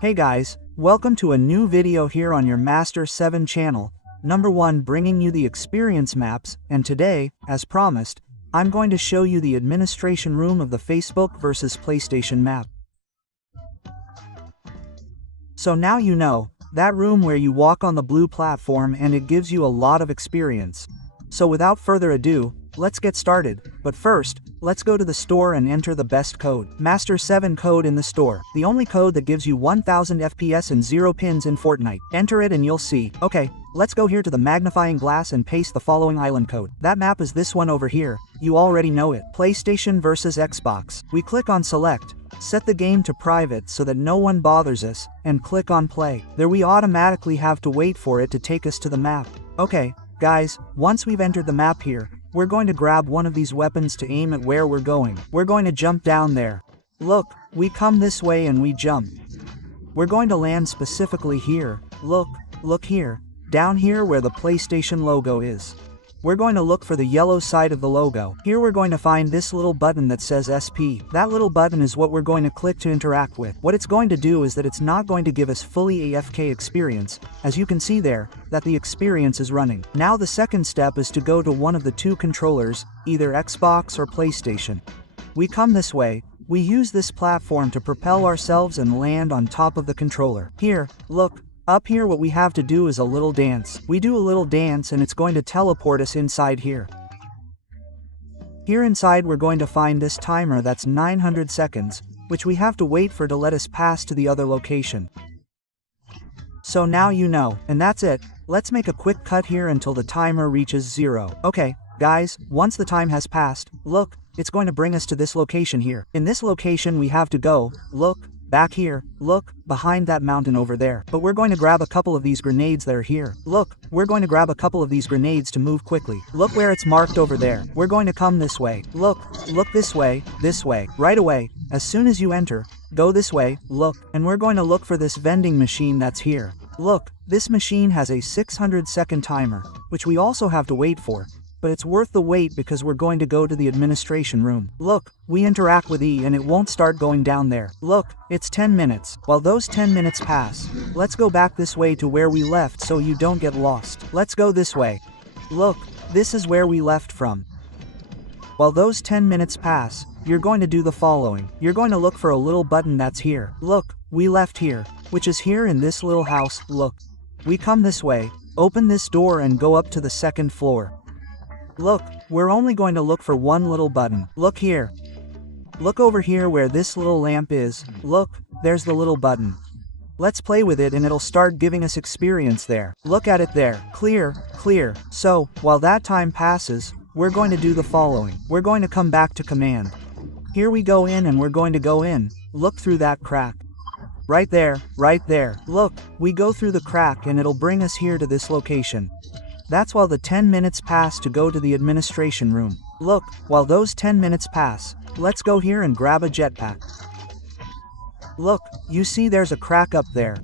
Hey guys, welcome to a new video here on your Master7 channel, number 1 bringing you the experience maps, and today, as promised, I'm going to show you the administration room of the Facebook versus PlayStation map. So now you know, that room where you walk on the blue platform and it gives you a lot of experience. So without further ado, let's get started, but first, let's go to the store and enter the best code. Master7 code in the store. The only code that gives you 1000 FPS and 0 pins in Fortnite. Enter it and you'll see. Okay, let's go here to the magnifying glass and paste the following island code. That map is this one over here, you already know it. PlayStation versus Xbox. We click on select, set the game to private so that no one bothers us, and click on play. There we automatically have to wait for it to take us to the map. Okay, guys, once we've entered the map here, we're going to grab one of these weapons to aim at where we're going. We're going to jump down there. Look, we come this way and we jump. We're going to land specifically here. Look here. Down here where the PlayStation logo is. We're going to look for the yellow side of the logo. Here we're going to find this little button that says SP. That little button is what we're going to click to interact with. What it's going to do is that it's not going to give us fully AFK experience, as you can see there, that the experience is running. Now the second step is to go to one of the two controllers, either Xbox or PlayStation. We come this way, we use this platform to propel ourselves and land on top of the controller. Here, look. Up here what we have to do is a little dance. We do a little dance and it's going to teleport us inside here. Here inside we're going to find this timer that's 900 seconds, which we have to wait for to let us pass to the other location. So now you know, and that's it. Let's make a quick cut here until the timer reaches 0. Okay, guys, once the time has passed, look, it's going to bring us to this location here. In this location we have to go, look, back here, look, behind that mountain over there. But we're going to grab a couple of these grenades that are here. Look, we're going to grab a couple of these grenades to move quickly. Look where it's marked over there. We're going to come this way. Look this way, right away. As soon as you enter, go this way, look, and we're going to look for this vending machine that's here. Look, this machine has a 600-second timer, which we also have to wait for. But it's worth the wait because we're going to go to the administration room. Look, we interact with E and it won't start going down there. Look, it's 10 minutes. While those 10 minutes pass, let's go back this way to where we left so you don't get lost. Let's go this way. Look, this is where we left from. While those 10 minutes pass, you're going to do the following. You're going to look for a little button that's here. Look, we left here, which is here in this little house. Look, we come this way, open this door and go up to the second floor. Look, we're only going to look for one little button. Look here. Look over here where this little lamp is. Look, there's the little button. Let's play with it and it'll start giving us experience there. Look at it there. Clear. So, while that time passes, we're going to do the following. We're going to come back to command. Here we go in and we're going to go in. Look through that crack. Right there. Look, we go through the crack and it'll bring us here to this location. That's while the 10 minutes pass to go to the administration room. Look, while those 10 minutes pass, let's go here and grab a jetpack. Look, you see there's a crack up there.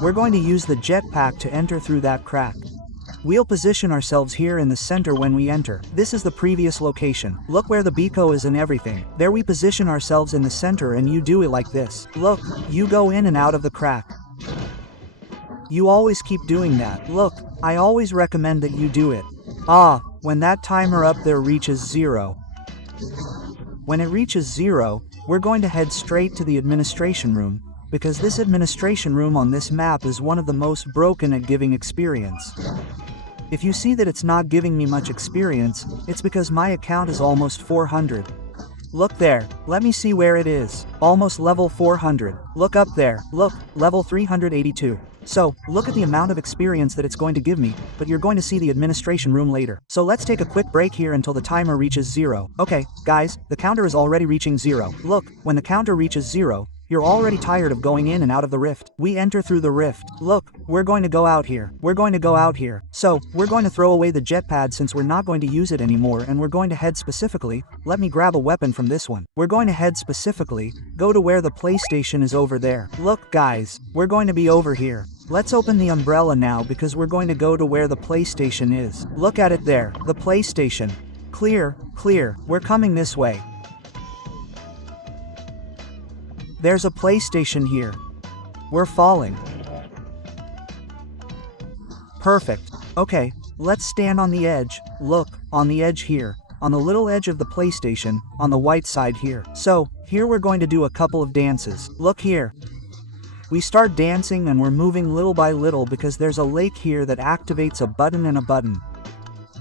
We're going to use the jetpack to enter through that crack. We'll position ourselves here in the center when we enter. This is the previous location. Look where the beacon is and everything. There we position ourselves in the center and you do it like this. Look, you go in and out of the crack. You always keep doing that. Look, I always recommend that you do it. When that timer up there reaches 0. When it reaches 0, we're going to head straight to the administration room, because this administration room on this map is one of the most broken at giving experience. If you see that it's not giving me much experience, it's because my account is almost 400. Look there, let me see where it is. Almost level 400. Look up there, look, level 382. So, look at the amount of experience that it's going to give me, but you're going to see the administration room later. So let's take a quick break here until the timer reaches 0. Okay, guys, the counter is already reaching 0. Look, when the counter reaches 0, you're already tired of going in and out of the rift. We enter through the rift. Look, we're going to go out here. So, we're going to throw away the jetpad since we're not going to use it anymore and we're going to head specifically, let me grab a weapon from this one. We're going to head specifically, go to where the PlayStation is over there. Look guys, we're going to be over here. Let's open the umbrella now because we're going to go to where the PlayStation is. Look at it there, the PlayStation. Clear, we're coming this way. There's a PlayStation here. We're falling. Perfect. Okay, let's stand on the edge. Look, on the edge here. On the little edge of the PlayStation, on the white side here. So, here we're going to do a couple of dances. Look here. We start dancing and we're moving little by little because there's a lake here that activates a button and a button.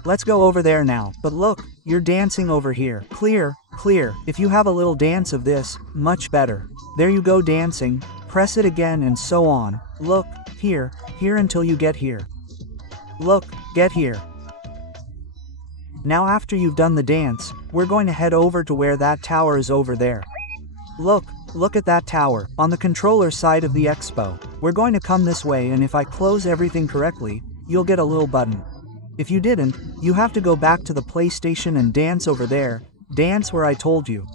Let's go over there now. But look, you're dancing over here. Clear, clear. If you have a little dance of this, much better. There you go dancing, press it again and so on. Look, here, here until you get here. Look, get here. Now after you've done the dance, we're going to head over to where that tower is over there. Look at that tower, on the controller side of the expo. We're going to come this way and if I close everything correctly, you'll get a little button. If you didn't, you have to go back to the PlayStation and dance over there, dance where I told you.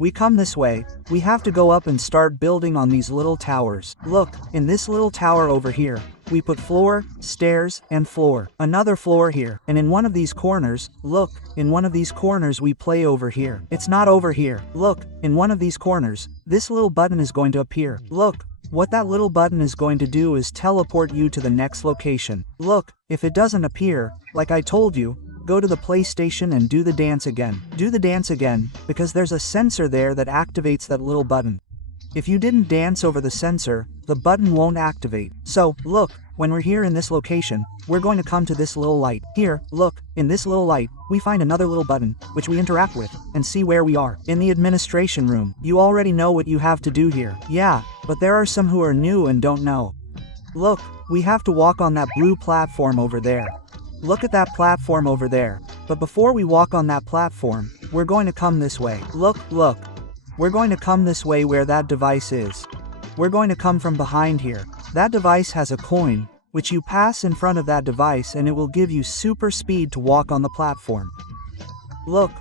We come this way, we have to go up and start building on these little towers. Look, in this little tower over here, we put floor, stairs, and floor. Another floor here. And in one of these corners, look, in one of these corners we play over here. It's not over here. Look, in one of these corners, this little button is going to appear. Look, what that little button is going to do is teleport you to the next location. Look, if it doesn't appear, like I told you, go to the PlayStation and do the dance again. Do the dance again, because there's a sensor there that activates that little button. If you didn't dance over the sensor, the button won't activate. So, look, when we're here in this location, we're going to come to this little light. Here, look, in this little light, we find another little button, which we interact with, and see where we are. In the administration room, you already know what you have to do here. Yeah, but there are some who are new and don't know. Look, we have to walk on that blue platform over there. Look at that platform over there. But before we walk on that platform, we're going to come this way. Look. We're going to come this way where that device is. We're going to come from behind here. That device has a coin, which you pass in front of that device and it will give you super speed to walk on the platform. Look,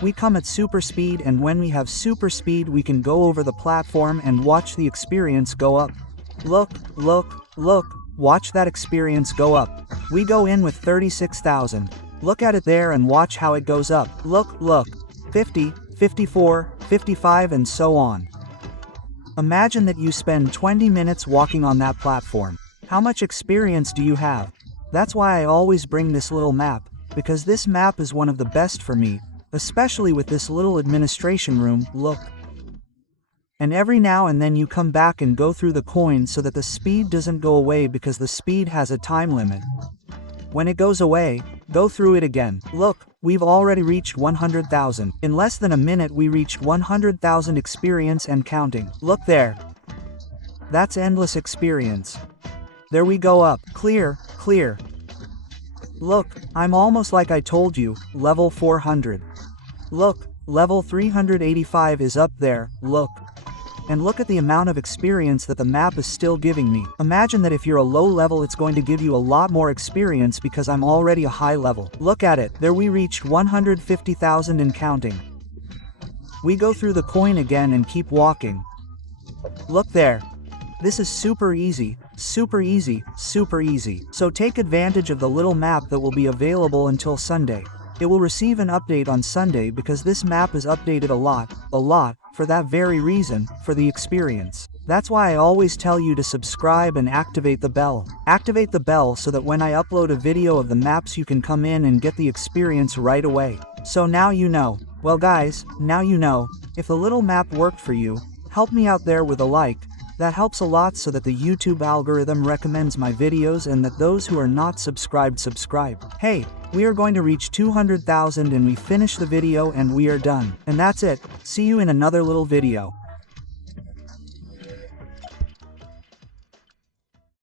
we come at super speed and when we have super speed we can go over the platform and watch the experience go up. Look, watch that experience go up. We go in with 36,000. Look at it there and watch how it goes up. Look, 50, 54, 55 and so on. Imagine that you spend 20 minutes walking on that platform. How much experience do you have? That's why I always bring this little map, because this map is one of the best for me, especially with this little administration room. Look. And every now and then you come back and go through the coin so that the speed doesn't go away because the speed has a time limit. When it goes away, go through it again. Look, we've already reached 100,000. In less than a minute we reached 100,000 experience and counting. Look there. That's endless experience. There we go up. Clear. Look, I'm almost like I told you, level 400. Look, level 385 is up there, look. And look at the amount of experience that the map is still giving me. Imagine that if you're a low level it's going to give you a lot more experience because I'm already a high level. Look at it, there we reached 150,000 and counting. We go through the coin again and keep walking. Look there. This is super easy. So take advantage of the little map that will be available until Sunday. It will receive an update on Sunday because this map is updated a lot, for that very reason, for the experience. That's why I always tell you to subscribe and activate the bell. Activate the bell so that when I upload a video of the maps you can come in and get the experience right away. So now you know. Well guys, now you know. If the little map worked for you, help me out there with a like. That helps a lot so that the YouTube algorithm recommends my videos and that those who are not subscribed subscribe. Hey, we are going to reach 200,000 and we finish the video and we are done. And that's it. See you in another little video.